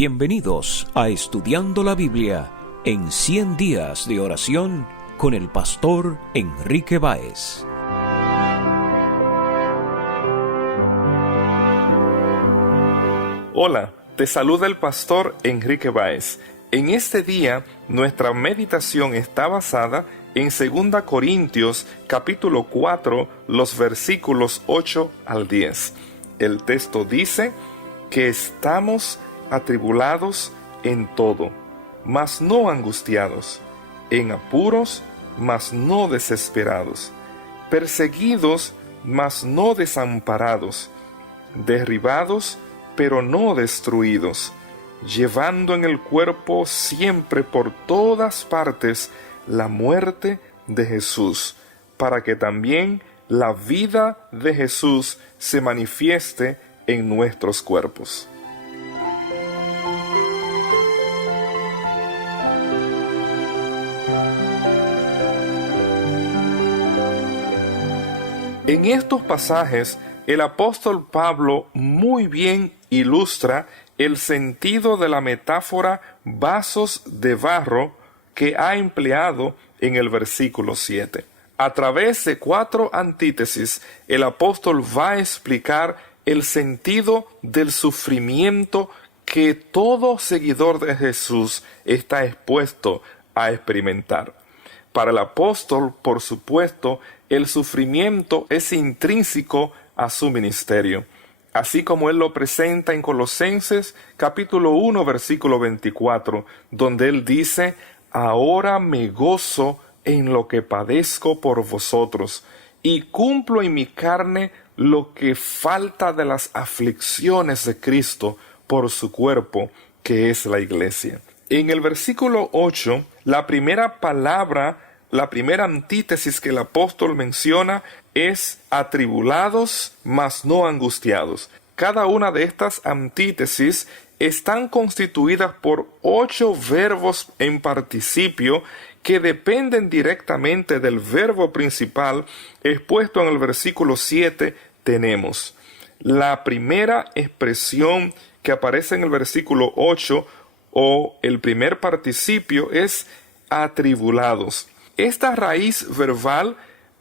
Bienvenidos a Estudiando la Biblia en 100 días de oración con el pastor Enrique Báez. Hola, te saluda el pastor Enrique Báez. En este día, nuestra meditación está basada en 2 Corintios capítulo 4, los versículos 8 al 10. El texto dice que estamos atribulados en todo, mas no angustiados, en apuros, mas no desesperados, perseguidos, mas no desamparados, derribados, pero no destruidos, llevando en el cuerpo siempre por todas partes la muerte de Jesús, para que también la vida de Jesús se manifieste en nuestros cuerpos. En estos pasajes, el apóstol Pablo muy bien ilustra el sentido de la metáfora vasos de barro que ha empleado en el versículo 7. A través de 4 antítesis, el apóstol va a explicar el sentido del sufrimiento que todo seguidor de Jesús está expuesto a experimentar. Para el apóstol, por supuesto, el sufrimiento es intrínseco a su ministerio, así como él lo presenta en Colosenses capítulo 1 versículo 24, donde él dice: «Ahora me gozo en lo que padezco por vosotros, y cumplo en mi carne lo que falta de las aflicciones de Cristo por su cuerpo, que es la iglesia». En el versículo 8, la primera antítesis que el apóstol menciona es atribulados, mas no angustiados. Cada una de estas antítesis están constituidas por 8 verbos en participio que dependen directamente del verbo principal expuesto en el versículo 7. Tenemos la primera expresión que aparece en el versículo 8, o el primer participio, es atribulados. Esta raíz verbal,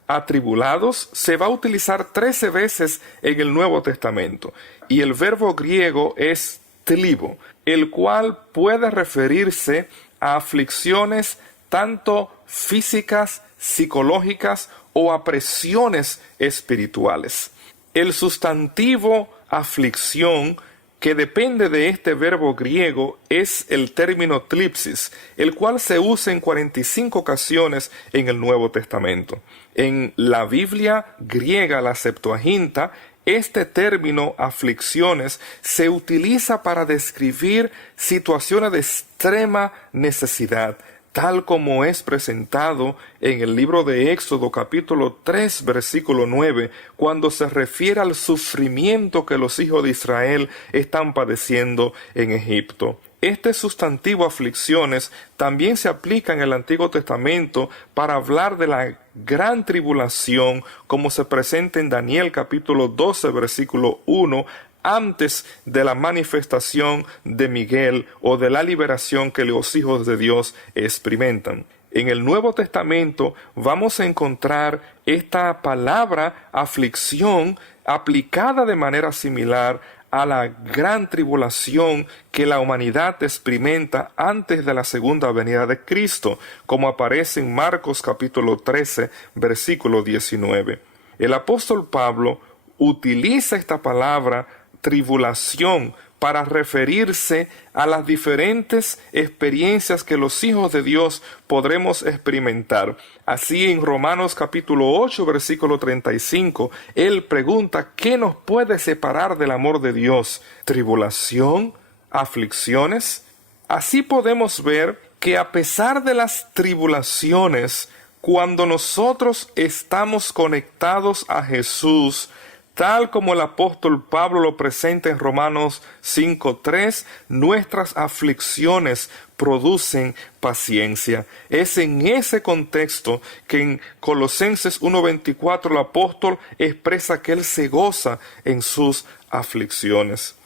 atribulados, se va a utilizar 13 veces en el Nuevo Testamento, y el verbo griego es tlibo, el cual puede referirse a aflicciones tanto físicas, psicológicas o a presiones espirituales. El sustantivo aflicción, que depende de este verbo griego, es el término tlipsis, el cual se usa en 45 ocasiones en el Nuevo Testamento. En la Biblia griega, la Septuaginta, este término aflicciones se utiliza para describir situaciones de extrema necesidad, tal como es presentado en el libro de Éxodo capítulo 3 versículo 9, cuando se refiere al sufrimiento que los hijos de Israel están padeciendo en Egipto. Este sustantivo aflicciones también se aplica en el Antiguo Testamento para hablar de la gran tribulación, como se presenta en Daniel capítulo 12 versículo 1, antes de la manifestación de Miguel o de la liberación que los hijos de Dios experimentan. En el Nuevo Testamento vamos a encontrar esta palabra aflicción aplicada de manera similar a la gran tribulación que la humanidad experimenta antes de la segunda venida de Cristo, como aparece en Marcos capítulo 13 versículo 19. El apóstol Pablo utiliza esta palabra tribulación para referirse a las diferentes experiencias que los hijos de Dios podremos experimentar. Así, en Romanos capítulo 8 versículo 35, él pregunta: ¿qué nos puede separar del amor de Dios? ¿Tribulación? ¿Aflicciones? Así podemos ver que a pesar de las tribulaciones, cuando nosotros estamos conectados a Jesús, tal como el apóstol Pablo lo presenta en Romanos 5:3, nuestras aflicciones producen paciencia. Es en ese contexto que en Colosenses 1:24 el apóstol expresa que él se goza en sus aflicciones.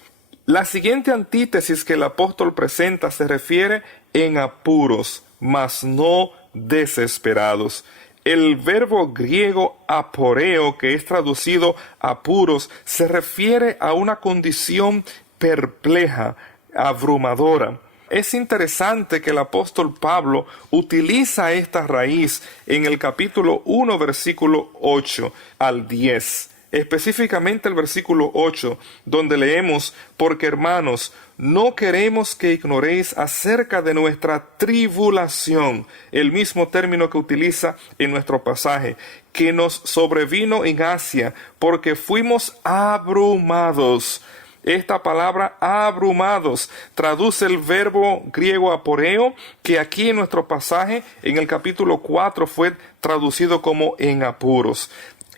La siguiente antítesis que el apóstol presenta se refiere en apuros, mas no desesperados. El verbo griego aporeo, que es traducido apuros, se refiere a una condición perpleja, abrumadora. Es interesante que el apóstol Pablo utiliza esta raíz en el capítulo 1, versículo 8 al 10. Específicamente el versículo 8, donde leemos: porque hermanos, no queremos que ignoréis acerca de nuestra tribulación, el mismo término que utiliza en nuestro pasaje, que nos sobrevino en Asia, porque fuimos abrumados. Esta palabra abrumados traduce el verbo griego aporeo, que aquí en nuestro pasaje, en el capítulo 4, fue traducido como en apuros.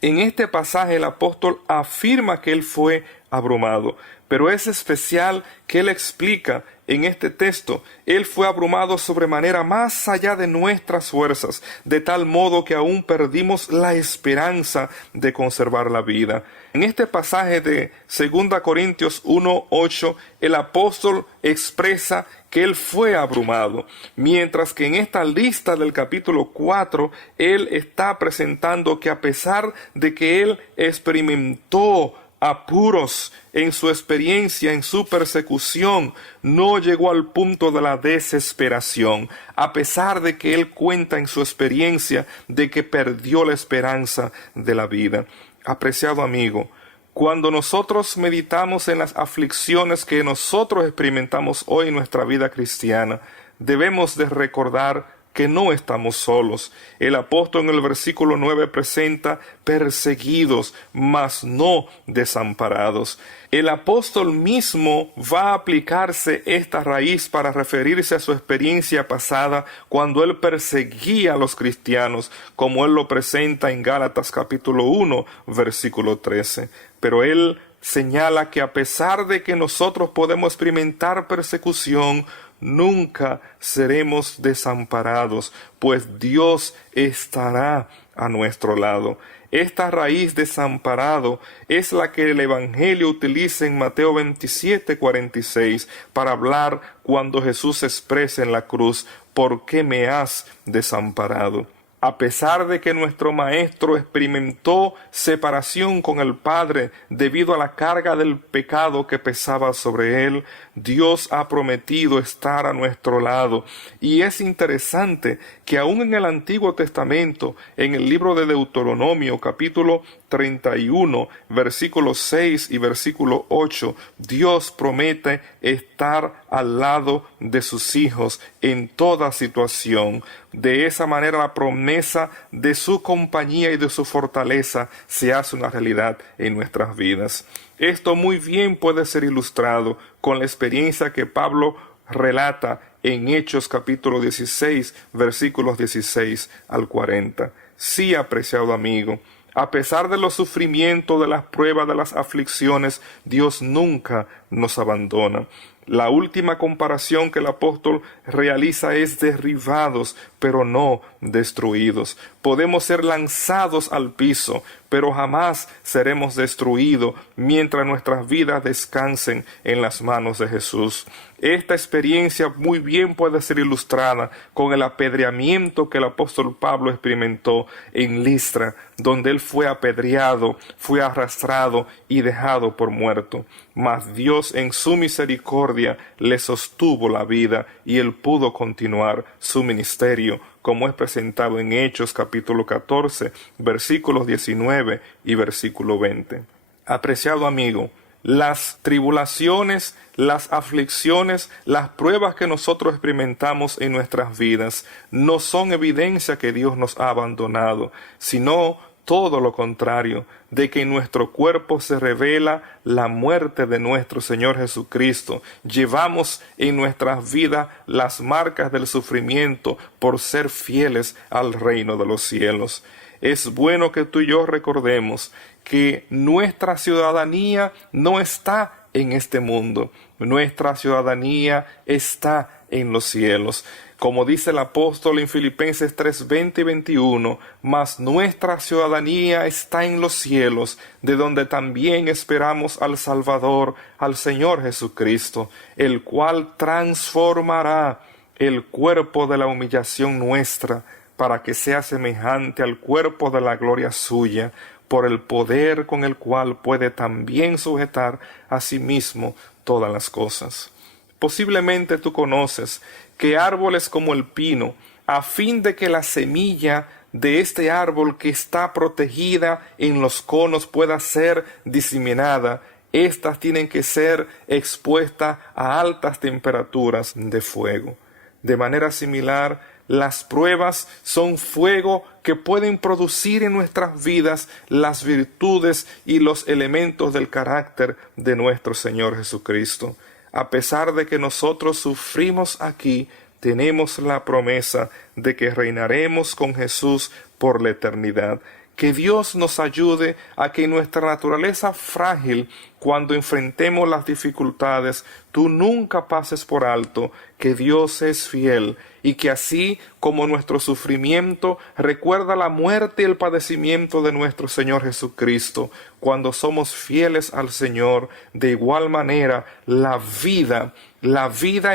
En este pasaje el apóstol afirma que él fue abrumado, pero es especial que él explica en este texto: él fue abrumado sobremanera más allá de nuestras fuerzas, de tal modo que aún perdimos la esperanza de conservar la vida. En este pasaje de 2 Corintios 1:8, el apóstol expresa que él fue abrumado, mientras que en esta lista del capítulo 4, él está presentando que a pesar de que él experimentó apuros en su experiencia, en su persecución, no llegó al punto de la desesperación, a pesar de que él cuenta en su experiencia de que perdió la esperanza de la vida. Apreciado amigo, cuando nosotros meditamos en las aflicciones que nosotros experimentamos hoy en nuestra vida cristiana, debemos de recordar que no estamos solos. El apóstol en el versículo 9 presenta perseguidos, mas no desamparados. El apóstol mismo va a aplicarse esta raíz para referirse a su experiencia pasada cuando él perseguía a los cristianos, como él lo presenta en Gálatas capítulo 1, versículo 13. Pero él señala que a pesar de que nosotros podemos experimentar persecución, nunca seremos desamparados, pues Dios estará a nuestro lado. Esta raíz desamparado es la que el Evangelio utiliza en Mateo 27:46 para hablar cuando Jesús expresa en la cruz: ¿por qué me has desamparado? A pesar de que nuestro Maestro experimentó separación con el Padre debido a la carga del pecado que pesaba sobre él, Dios ha prometido estar a nuestro lado. Y es interesante que aún en el Antiguo Testamento, en el libro de Deuteronomio, capítulo 31, versículos 6 y versículo 8, Dios promete estar al lado de sus hijos en toda situación. De esa manera la promesa de su compañía y de su fortaleza se hace una realidad en nuestras vidas. Esto muy bien puede ser ilustrado con la experiencia que Pablo relata en Hechos capítulo 16, versículos 16 al 40. Sí, apreciado amigo, a pesar de los sufrimientos, de las pruebas, de las aflicciones, Dios nunca nos abandona. La última comparación que el apóstol realiza es derribados, pero no destruidos. Podemos ser lanzados al piso, pero jamás seremos destruidos mientras nuestras vidas descansen en las manos de Jesús. Esta experiencia muy bien puede ser ilustrada con el apedreamiento que el apóstol Pablo experimentó en Listra, donde él fue apedreado, fue arrastrado y dejado por muerto. Mas Dios en su misericordia le sostuvo la vida y él pudo continuar su ministerio, como es presentado en Hechos capítulo 14, versículos 19 y versículo 20. Apreciado amigo, las tribulaciones, las aflicciones, las pruebas que nosotros experimentamos en nuestras vidas no son evidencia que Dios nos ha abandonado, sino todo lo contrario, de que en nuestro cuerpo se revela la muerte de nuestro Señor Jesucristo. Llevamos en nuestras vidas las marcas del sufrimiento por ser fieles al reino de los cielos. Es bueno que tú y yo recordemos que nuestra ciudadanía no está en este mundo. Nuestra ciudadanía está en los cielos. Como dice el apóstol en Filipenses 3:20 y 21, mas nuestra ciudadanía está en los cielos, de donde también esperamos al Salvador, al Señor Jesucristo, el cual transformará el cuerpo de la humillación nuestra, para que sea semejante al cuerpo de la gloria suya, por el poder con el cual puede también sujetar a sí mismo todas las cosas. Posiblemente tú conoces que árboles como el pino, a fin de que la semilla de este árbol que está protegida en los conos pueda ser diseminada, éstas tienen que ser expuestas a altas temperaturas de fuego. De manera similar, las pruebas son fuego que pueden producir en nuestras vidas las virtudes y los elementos del carácter de nuestro Señor Jesucristo. A pesar de que nosotros sufrimos aquí, tenemos la promesa de que reinaremos con Jesús por la eternidad. Que Dios nos ayude a que en nuestra naturaleza frágil, cuando enfrentemos las dificultades, tú nunca pases por alto que Dios es fiel, y que así como nuestro sufrimiento recuerda la muerte y el padecimiento de nuestro Señor Jesucristo, cuando somos fieles al Señor, de igual manera la vida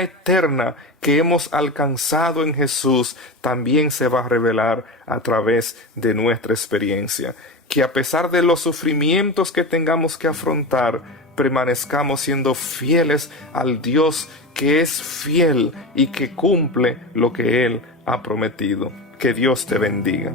eterna que hemos alcanzado en Jesús también se va a revelar a través de nuestra experiencia. Que a pesar de los sufrimientos que tengamos que afrontar, permanezcamos siendo fieles al Dios que es fiel y que cumple lo que Él ha prometido. Que Dios te bendiga.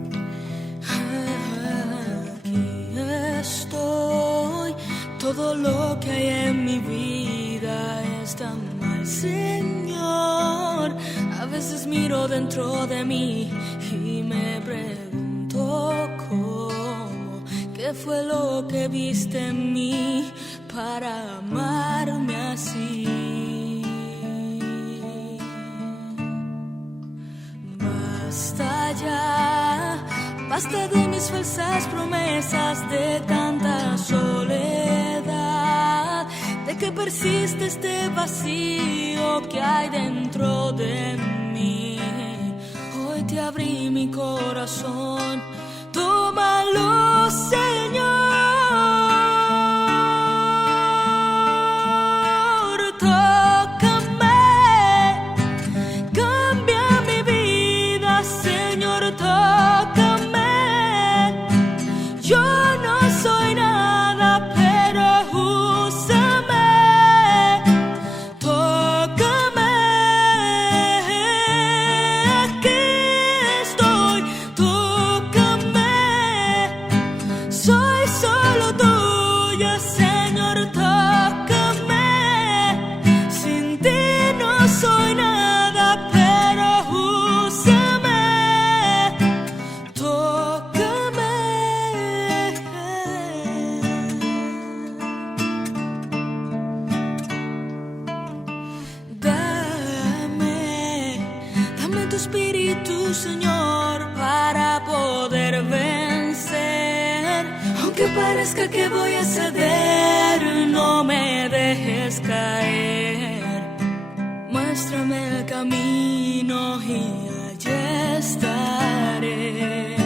Aquí estoy, todo lo que hay en mi vida está mal, Señor. A veces miro dentro de mí y me pregunto cómo, qué fue lo que viste en mí para amarme así. Basta ya, basta de mis falsas promesas, de tanta soledad, de que persiste este vacío que hay dentro de mí. Hoy te abrí mi corazón, tómalo, Señor. Espíritu, Señor, para poder vencer. Aunque parezca que voy a ceder, no me dejes caer. Muéstrame el camino y allí estaré.